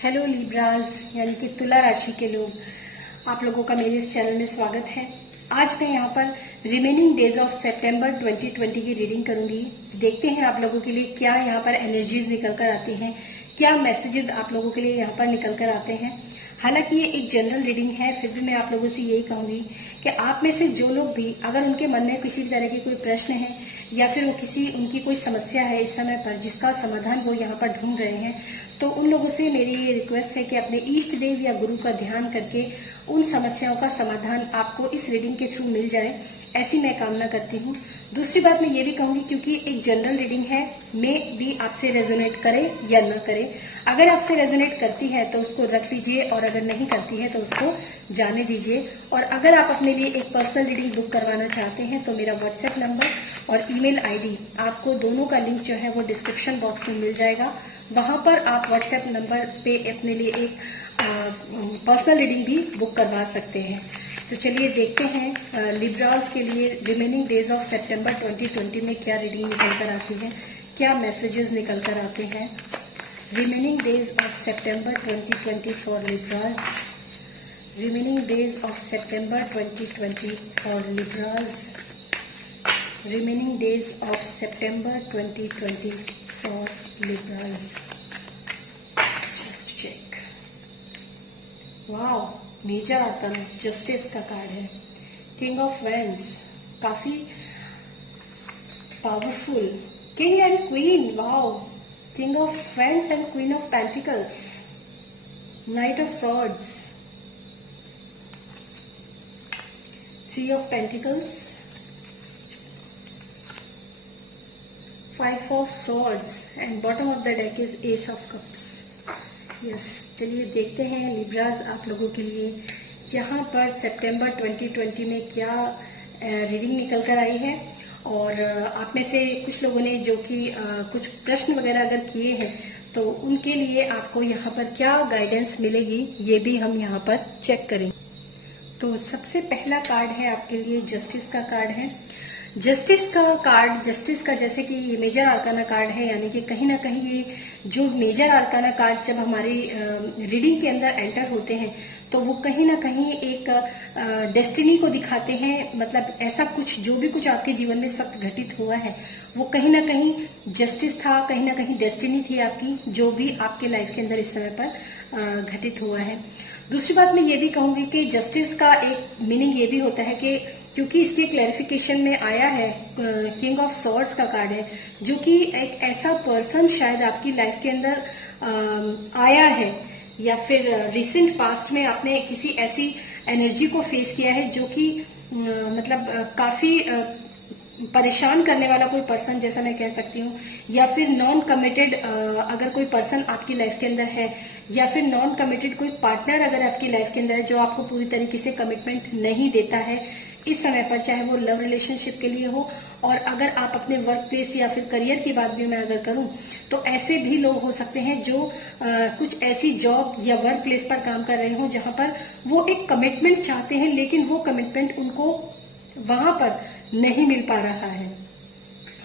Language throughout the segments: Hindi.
हेलो लिब्राज यानी कि तुला राशि के लोग, आप लोगों का मेरे इस चैनल में स्वागत है। आज मैं यहाँ पर रिमेनिंग डेज ऑफ सितंबर 2020 की रीडिंग करूंगी। देखते हैं आप लोगों के लिए क्या यहाँ पर एनर्जीज निकल कर आती हैं, क्या मैसेजेस आप लोगों के लिए यहाँ पर निकल कर आते हैं। हालांकि ये एक जनरल रीडिंग है, फिर भी मैं आप लोगों से यही कहूंगी कि आप में से जो लोग भी अगर उनके मन में किसी भी तरह की कोई प्रश्न है या फिर वो उनकी कोई समस्या है इस समय पर जिसका समाधान वो यहाँ पर ढूंढ रहे हैं, तो उन लोगों से मेरी ये रिक्वेस्ट है कि अपने इष्ट देव या गुरु का ध्यान करके उन समस्याओं का समाधान आपको इस रीडिंग के थ्रू मिल जाए, ऐसी मैं कामना करती हूँ। दूसरी बात मैं ये भी कहूंगी, क्योंकि एक जनरल रीडिंग है, मैं भी आपसे रेजोनेट करे या न करे। अगर आपसे रेजोनेट करती है तो उसको रख लीजिए और अगर नहीं करती है तो उसको जाने दीजिए। और अगर आप अपने लिए एक पर्सनल रीडिंग बुक करवाना चाहते हैं तो मेरा व्हाट्सएप नंबर और ईमेल आईडी, आपको दोनों का लिंक जो है वो डिस्क्रिप्शन बॉक्स में मिल जाएगा। वहां पर आप व्हाट्सएप नंबर पे अपने लिए एक पर्सनल रीडिंग भी बुक करवा सकते हैं। तो चलिए देखते हैं लिब्रास के लिए रिमेनिंग डेज ऑफ सितंबर 2020 में क्या रीडिंग निकल कर आती है, क्या मैसेजेस निकल कर आते हैं। Remaining days of September 2020 for Libras. Remaining days of September 2020 for Libras. Remaining days of September 2020 for Libras. Just check. Wow, major arcana justice का कार्ड है। किंग ऑफ वैंड्स, काफी powerful. King and queen, wow. King of wands and queen of pentacles. Knight of swords, three of pentacles, five of swords and bottom of the deck is ace of cups. Yes, चलिए देखते हैं लिब्रास आप लोगों के लिए यहाँ पर सितंबर 2020 में क्या रीडिंग निकल कर आई है। और आप में से कुछ लोगों ने जो कि कुछ प्रश्न वगैरह अगर किए हैं तो उनके लिए आपको यहाँ पर क्या गाइडेंस मिलेगी, ये भी हम यहाँ पर चेक करेंगे। तो सबसे पहला कार्ड है आपके लिए जस्टिस का कार्ड है। जस्टिस का कार्ड, जस्टिस का जैसे कि ये मेजर आर्काना कार्ड है, यानी कि कहीं ना कहीं ये जो मेजर आर्काना कार्ड जब हमारी रीडिंग के अंदर एंटर होते हैं तो वो कहीं ना कहीं एक डेस्टिनी को दिखाते हैं। मतलब ऐसा कुछ जो भी कुछ आपके जीवन में इस वक्त घटित हुआ है वो कहीं ना कहीं जस्टिस था, कहीं ना कहीं डेस्टिनी थी आपकी, जो भी आपके लाइफ के अंदर इस समय पर घटित हुआ है। दूसरी बात मैं ये भी कहूंगी कि जस्टिस का एक मीनिंग ये भी होता है कि क्योंकि इसके क्लैरिफिकेशन में आया है, किंग ऑफ सॉर्ड्स का कार्ड है, जो कि एक ऐसा पर्सन शायद आपकी लाइफ के अंदर आया है या फिर रिसेंट पास्ट में आपने किसी ऐसी एनर्जी को फेस किया है जो कि मतलब काफी परेशान करने वाला कोई पर्सन जैसा मैं कह सकती हूँ, या फिर नॉन कमिटेड अगर कोई पर्सन आपकी लाइफ के अंदर है, या फिर नॉन कमिटेड कोई पार्टनर अगर आपकी लाइफ के अंदर है जो आपको पूरी तरीके से कमिटमेंट नहीं देता है इस समय पर, चाहे वो लव रिलेशनशिप के लिए हो। और अगर आप अपने वर्क प्लेस या फिर करियर की बात भी मैं अगर करूं तो ऐसे भी लोग हो सकते हैं जो कुछ ऐसी जॉब या वर्क प्लेस पर काम कर रहे हो जहां पर वो एक कमिटमेंट चाहते हैं, लेकिन वो कमिटमेंट उनको वहां पर नहीं मिल पा रहा है।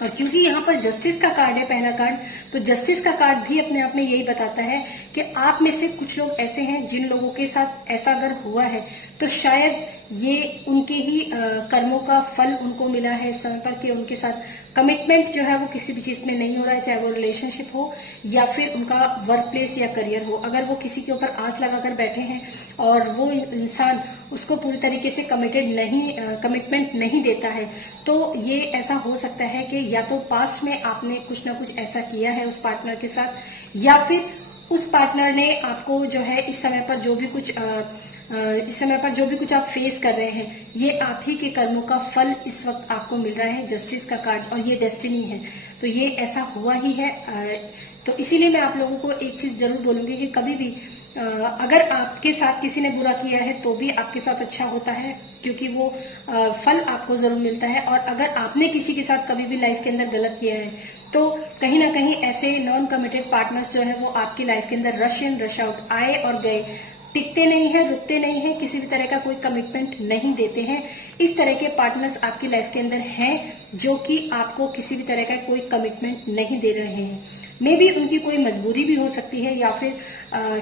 और क्योंकि यहाँ पर जस्टिस का कार्ड है पहला कार्ड, तो जस्टिस का कार्ड भी अपने आप में यही बताता है कि आप में से कुछ लोग ऐसे हैं जिन लोगों के साथ ऐसा अगर हुआ है तो शायद ये उनके ही कर्मों का फल उनको मिला है इस समय पर, कि उनके साथ कमिटमेंट जो है वो किसी भी चीज में नहीं हो रहा है, चाहे वो रिलेशनशिप हो या फिर उनका वर्क प्लेस या करियर हो। अगर वो किसी के ऊपर आस लगाकर बैठे हैं और वो इंसान उसको पूरी तरीके से कमिटमेंट नहीं देता है, तो ये ऐसा हो सकता है कि या तो पास्ट में आपने कुछ ना कुछ ऐसा किया है उस पार्टनर के साथ, या फिर उस पार्टनर ने आपको जो है इस समय पर जो भी कुछ आप फेस कर रहे हैं, ये आप ही के कर्मों का फल इस वक्त आपको मिल रहा है, जस्टिस का कार्ड, और ये डेस्टिनी है, तो ये ऐसा हुआ ही है। तो इसीलिए मैं आप लोगों को एक चीज जरूर बोलूंगी कि कभी भी अगर आपके साथ किसी ने बुरा किया है तो भी आपके साथ अच्छा होता है, क्योंकि वो फल आपको जरूर मिलता है। और अगर आपने किसी के साथ कभी भी लाइफ के अंदर गलत किया है तो कहीं ना कहीं ऐसे नॉन कमिटेड पार्टनर्स जो है वो आपकी लाइफ के अंदर रश इन रश आउट, आए और गए, टिकते नहीं है, रुकते नहीं है, किसी भी तरह का कोई कमिटमेंट नहीं देते हैं। इस तरह के पार्टनर्स आपकी लाइफ के अंदर हैं जो कि आपको किसी भी तरह का कोई कमिटमेंट नहीं दे रहे हैं। मे भी उनकी कोई मजबूरी भी हो सकती है, या फिर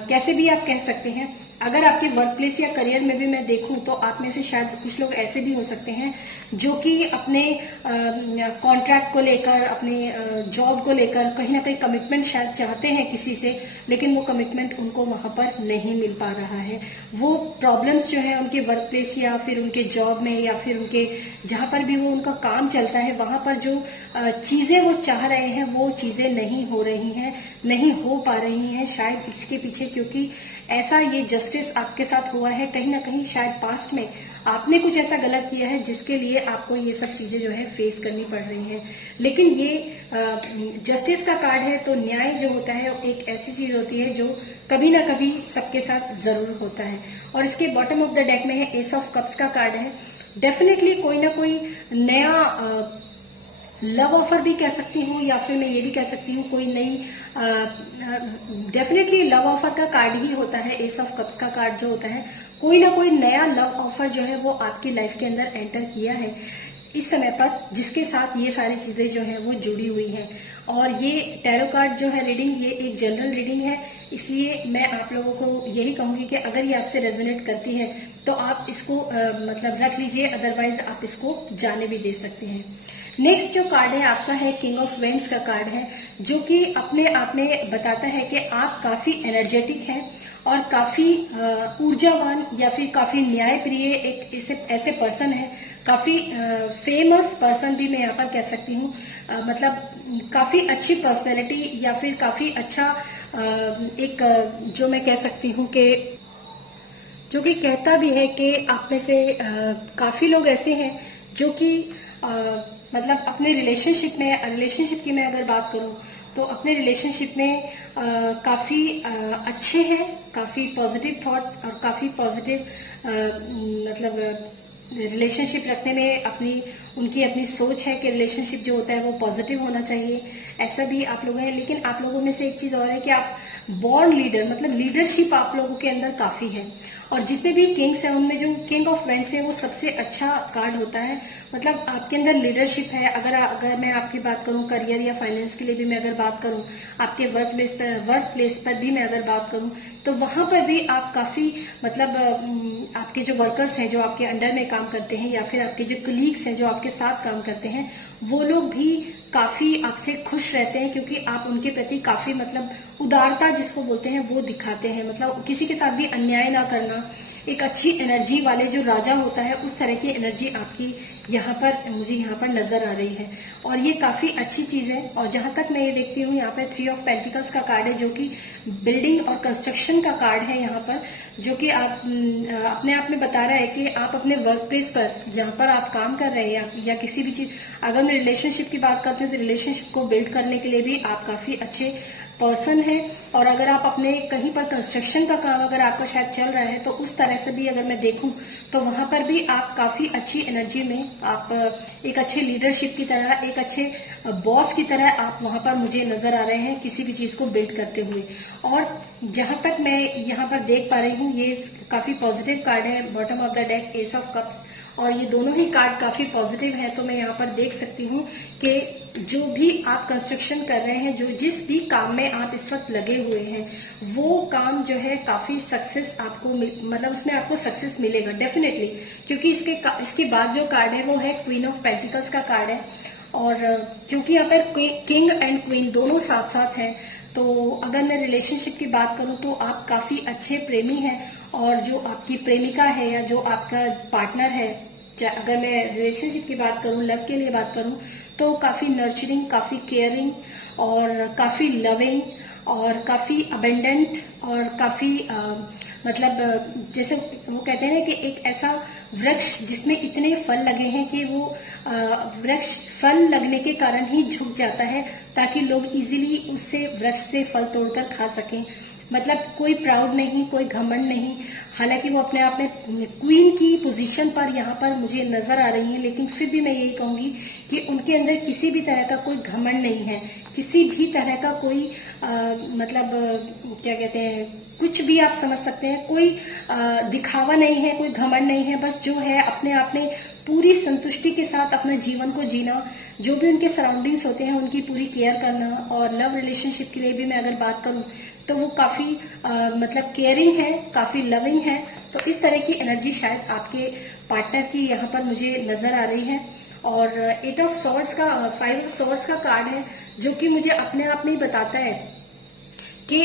कैसे भी आप कह सकते हैं। अगर आपके वर्क प्लेस या करियर में भी मैं देखूं तो आप में से शायद कुछ लोग ऐसे भी हो सकते हैं जो कि अपने कॉन्ट्रैक्ट को लेकर, अपने जॉब को लेकर कहीं ना कहीं कमिटमेंट शायद चाहते हैं किसी से, लेकिन वो कमिटमेंट उनको वहां पर नहीं मिल पा रहा है। वो प्रॉब्लम्स जो है उनके वर्क प्लेस या फिर उनके जॉब में या फिर उनके जहां पर भी वो उनका काम चलता है वहां पर जो चीजें वो चाह रहे हैं वो चीजें नहीं हो रही हैं, नहीं हो पा रही हैं। शायद इसके पीछे क्योंकि ऐसा ये जस्टिस आपके साथ हुआ है, कहीं ना कहीं शायद पास्ट में आपने कुछ ऐसा गलत किया है जिसके लिए आपको ये सब चीजें जो है फेस करनी पड़ रही हैं। लेकिन ये जस्टिस का कार्ड है, तो न्याय जो होता है एक ऐसी चीज होती है जो कभी ना कभी सबके साथ जरूर होता है। और इसके बॉटम ऑफ द डेक में है एस ऑफ कप्स का कार्ड है। डेफिनेटली कोई ना कोई नया लव ऑफर भी कह सकती हूँ, या फिर मैं ये भी कह सकती हूँ कोई नई, डेफिनेटली लव ऑफर का कार्ड ही होता है। एस ऑफ कप्स का कार्ड जो होता है, कोई ना कोई नया लव ऑफर जो है वो आपकी लाइफ के अंदर एंटर किया है इस समय पर, जिसके साथ ये सारी चीजें जो है वो जुड़ी हुई हैं। और ये टैरो कार्ड जो है रीडिंग, ये एक जनरल रीडिंग है, इसलिए मैं आप लोगों को यही कहूंगी कि अगर ये आपसे रेजोनेट करती है तो आप इसको मतलब रख लीजिए, अदरवाइज आप इसको जाने भी दे सकते हैं। नेक्स्ट जो कार्ड है आपका है किंग ऑफ वेंड्स का कार्ड है, जो कि अपने आप में बताता है कि आप काफी एनर्जेटिक हैं और काफी ऊर्जावान या फिर काफी न्यायप्रिय एक ऐसे पर्सन है। काफी फेमस पर्सन भी मैं यहाँ पर कह सकती हूँ, मतलब काफी अच्छी पर्सनैलिटी या फिर काफी अच्छा एक जो मैं कह सकती हूँ कि जो कि कहता भी है कि आप में से काफी लोग ऐसे हैं जो कि मतलब अपने रिलेशनशिप की मैं अगर बात करूं तो अपने रिलेशनशिप में काफी अच्छे हैं, काफी पॉजिटिव थॉट और काफी पॉजिटिव मतलब रिलेशनशिप रखने में उनकी अपनी सोच है कि रिलेशनशिप जो होता है वो पॉजिटिव होना चाहिए, ऐसा भी आप लोग हैं। लेकिन आप लोगों में से एक चीज और है कि आप बॉर्न लीडर, मतलब लीडरशिप आप लोगों के अंदर काफी है। और जितने भी किंग्स हैं उनमें जो किंग ऑफ वेंड्स है वो सबसे अच्छा कार्ड होता है, मतलब आपके अंदर लीडरशिप है। अगर मैं आपकी बात करूं करियर या फाइनेंस के लिए भी मैं अगर बात करूं, आपके वर्क प्लेस पर भी मैं अगर बात करूं, तो वहां पर भी आप काफी मतलब आपके जो वर्कर्स हैं जो आपके अंडर में काम करते हैं, या फिर आपके जो कलीग्स हैं जो आपके साथ काम करते हैं, वो लोग भी काफी आपसे खुश रहते हैं, क्योंकि आप उनके प्रति काफी मतलब उदारता जिसको बोलते हैं वो दिखाते हैं। मतलब किसी के साथ भी अन्याय ना करना, एक अच्छी एनर्जी वाले जो राजा होता है उस तरह की एनर्जी आपकी मुझे यहाँ पर नजर आ रही है, और ये काफी अच्छी चीज है। और जहां तक मैं ये देखती हूँ यहाँ पे 3 ऑफ पेंटिकल्स का कार्ड है, जो कि बिल्डिंग और कंस्ट्रक्शन का कार्ड है यहाँ पर, जो कि आप अपने आप में बता रहा है कि आप अपने वर्क प्लेस पर जहाँ पर आप काम कर रहे हैं या किसी भी चीज, अगर मैं रिलेशनशिप की बात करती हूँ तो रिलेशनशिप को बिल्ड करने के लिए भी आप काफी अच्छे पर्सन है। और अगर आप अपने कहीं पर कंस्ट्रक्शन का काम अगर आपका शायद चल रहा है तो उस तरह से भी अगर मैं देखूं तो वहां पर भी आप काफी अच्छी एनर्जी में, आप एक अच्छे लीडरशिप की तरह, एक अच्छे बॉस की तरह आप वहां पर मुझे नजर आ रहे हैं किसी भी चीज को बिल्ड करते हुए। और जहां तक मैं यहाँ पर देख पा रही हूँ ये काफी पॉजिटिव कार्ड है, bottom of the deck S of cups, और ये दोनों ही कार्ड काफी पॉजिटिव है। तो मैं यहाँ पर देख सकती हूँ कि जो भी आप कंस्ट्रक्शन कर रहे हैं, जो जिस भी काम में आप इस वक्त लगे हुए हैं, वो काम जो है काफी सक्सेस आपको मतलब उसमें आपको सक्सेस मिलेगा डेफिनेटली, क्योंकि इसके बाद जो कार्ड है वो है क्वीन ऑफ पेंटिकल्स का कार्ड है। और क्योंकि यहाँ पर किंग एंड क्वीन दोनों साथ साथ हैं, तो अगर मैं रिलेशनशिप की बात करूं तो आप काफी अच्छे प्रेमी हैं, और जो आपकी प्रेमिका है या जो आपका पार्टनर है, अगर मैं रिलेशनशिप की बात करूं, लव के लिए बात करूं, तो काफी नर्चरिंग, काफी केयरिंग और काफी लविंग और काफी अबेंडेंट और काफी मतलब जैसे वो कहते हैं कि एक ऐसा वृक्ष जिसमें इतने फल लगे हैं कि वो वृक्ष फल लगने के कारण ही झुक जाता है, ताकि लोग इजीली उससे वृक्ष से फल तोड़कर खा सकें। मतलब कोई प्राउड नहीं, कोई घमंड नहीं, हालांकि वो अपने आप में क्वीन की पोजीशन पर यहाँ पर मुझे नजर आ रही है, लेकिन फिर भी मैं यही कहूंगी कि उनके अंदर किसी भी तरह का कोई घमंड नहीं है, किसी भी तरह का कोई मतलब क्या कहते हैं, कुछ भी आप समझ सकते हैं, कोई दिखावा नहीं है, कोई घमंड नहीं है, बस जो है अपने आप में पूरी संतुष्टि के साथ अपने जीवन को जीना, जो भी उनके सराउंडिंग्स होते हैं उनकी पूरी केयर करना। और लव रिलेशनशिप के लिए भी मैं अगर बात करूं तो वो काफी मतलब केयरिंग है, काफी लविंग है। तो इस तरह की एनर्जी शायद आपके पार्टनर की यहाँ पर मुझे नजर आ रही है। और 8 ऑफ सॉर्ड्स का 5 ऑफ सॉर्ड्स का कार्ड है, जो कि मुझे अपने आप में ही बताता है कि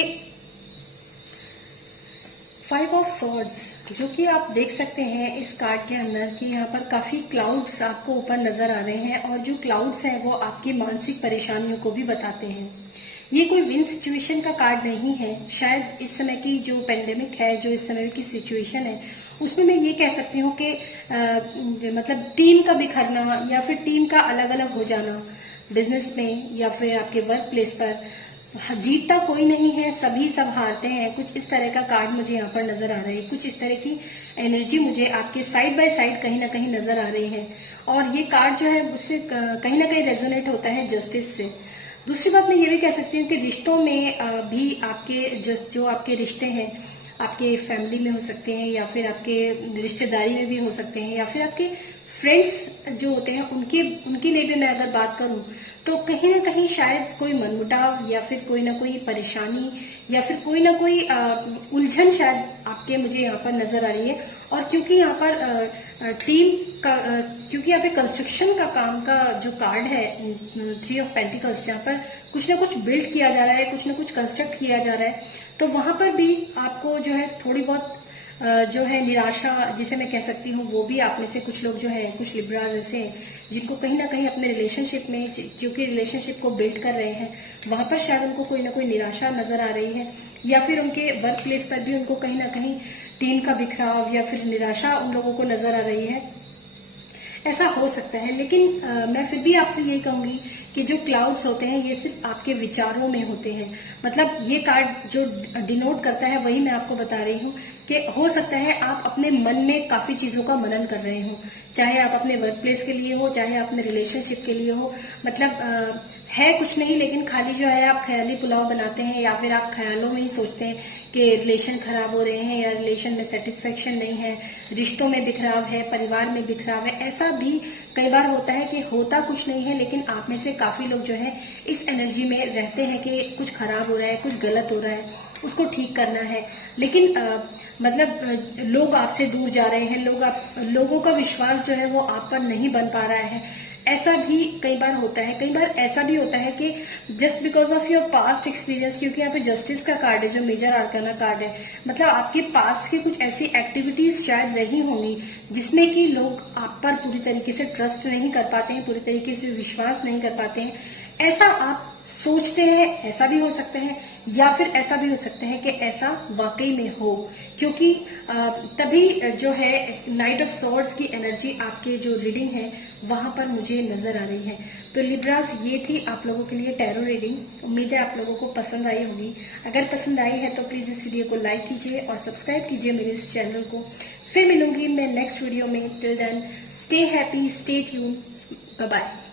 5 ऑफ सॉर्ड्स, जो कि आप देख सकते हैं इस कार्ड के अंदर कि यहाँ पर काफी क्लाउड्स आपको ऊपर नजर आ रहे हैं, और जो क्लाउड्स हैं वो आपकी मानसिक परेशानियों को भी बताते हैं। ये कोई विन सिचुएशन का कार्ड नहीं है। शायद इस समय की जो पेंडेमिक है, जो इस समय की सिचुएशन है, उसमें मैं ये कह सकती हूँ कि मतलब टीम का बिखरना या फिर टीम का अलग अलग हो जाना बिजनेस में या फिर आपके वर्क प्लेस पर। जीतता कोई नहीं है, सभी सब हारते हैं, कुछ इस तरह का कार्ड मुझे यहाँ पर नजर आ रहा है। कुछ इस तरह की एनर्जी मुझे आपके साइड बाय साइड कहीं ना कहीं नजर आ रही है। और ये कार्ड जो है उससे कहीं ना कहीं रेजोनेट होता है जस्टिस से। दूसरी बात मैं ये भी कह सकती हूँ कि रिश्तों में भी आपके जो आपके रिश्ते हैं, आपके फैमिली में हो सकते हैं या फिर आपके रिश्तेदारी में भी हो सकते हैं, या फिर आपके फ्रेंड्स जो होते हैं उनके लिए भी मैं अगर बात करूं तो कहीं ना कहीं शायद कोई मनमुटाव या फिर कोई ना कोई परेशानी या फिर कोई ना कोई उलझन शायद आपके मुझे यहाँ पर नजर आ रही है। और क्योंकि यहाँ पर टीम का क्योंकि यहाँ पे कंस्ट्रक्शन का काम का जो कार्ड है 3 ऑफ पेंटिकल्स, जहाँ पर कुछ ना कुछ बिल्ड किया जा रहा है, कुछ ना कुछ कंस्ट्रक्ट किया जा रहा है, तो वहां पर भी आपको जो है थोड़ी बहुत जो है निराशा जिसे मैं कह सकती हूँ, वो भी आप में से कुछ लोग जो है, कुछ लिब्राज ऐसे हैं जिनको कहीं ना कहीं अपने रिलेशनशिप में, क्योंकि रिलेशनशिप को बिल्ड कर रहे हैं, वहां पर शायद उनको कोई ना कोई निराशा नजर आ रही है, या फिर उनके वर्क प्लेस पर भी उनको कहीं ना कहीं टीम का बिखराव या फिर निराशा उन लोगों को नजर आ रही है। ऐसा हो सकता है, लेकिन मैं फिर भी आपसे यही कहूंगी कि जो क्लाउड्स होते हैं ये सिर्फ आपके विचारों में होते हैं। मतलब ये कार्ड जो डिनोट करता है वही मैं आपको बता रही हूँ कि हो सकता है आप अपने मन में काफी चीजों का मनन कर रहे हो, चाहे आप अपने वर्क प्लेस के लिए हो, चाहे अपने रिलेशनशिप के लिए हो। मतलब है कुछ नहीं, लेकिन खाली जो है आप ख्याली पुलाव बनाते हैं, या फिर आप ख्यालों में ही सोचते हैं कि रिलेशन खराब हो रहे हैं, या रिलेशन में सेटिस्फेक्शन नहीं है, रिश्तों में बिखराव है, परिवार में बिखराव है। ऐसा भी कई बार होता है कि होता कुछ नहीं है, लेकिन आप में से काफी लोग जो है इस एनर्जी में रहते हैं कि कुछ खराब हो रहा है, कुछ गलत हो रहा है, उसको ठीक करना है। लेकिन मतलब लोग आपसे दूर जा रहे हैं, लोगों का विश्वास जो है वो आप पर नहीं बन पा रहा है। ऐसा भी कई बार होता है। कई बार ऐसा भी होता है कि just because of your past experience, क्योंकि यहाँ पे जस्टिस का कार्ड है जो मेजर आर्काना कार्ड है, मतलब आपके पास्ट की कुछ ऐसी एक्टिविटीज शायद रही होंगी जिसमें कि लोग आप पर पूरी तरीके से ट्रस्ट नहीं कर पाते हैं, पूरी तरीके से विश्वास नहीं कर पाते हैं। ऐसा आप सोचते हैं, ऐसा भी हो सकता है, या फिर ऐसा भी हो सकता है कि ऐसा वाकई में हो, क्योंकि तभी जो है नाइट ऑफ सॉर्ड्स की एनर्जी आपके जो रीडिंग है वहां पर मुझे नजर आ रही है। तो लिब्रास, ये थी आप लोगों के लिए टैरो रीडिंग। उम्मीद है आप लोगों को पसंद आई होगी। अगर पसंद आई है तो प्लीज इस वीडियो को लाइक कीजिए और सब्सक्राइब कीजिए मेरे इस चैनल को। फिर मिलूंगी मैं नेक्स्ट वीडियो में। Till then stay happy, stay tune, bye bye.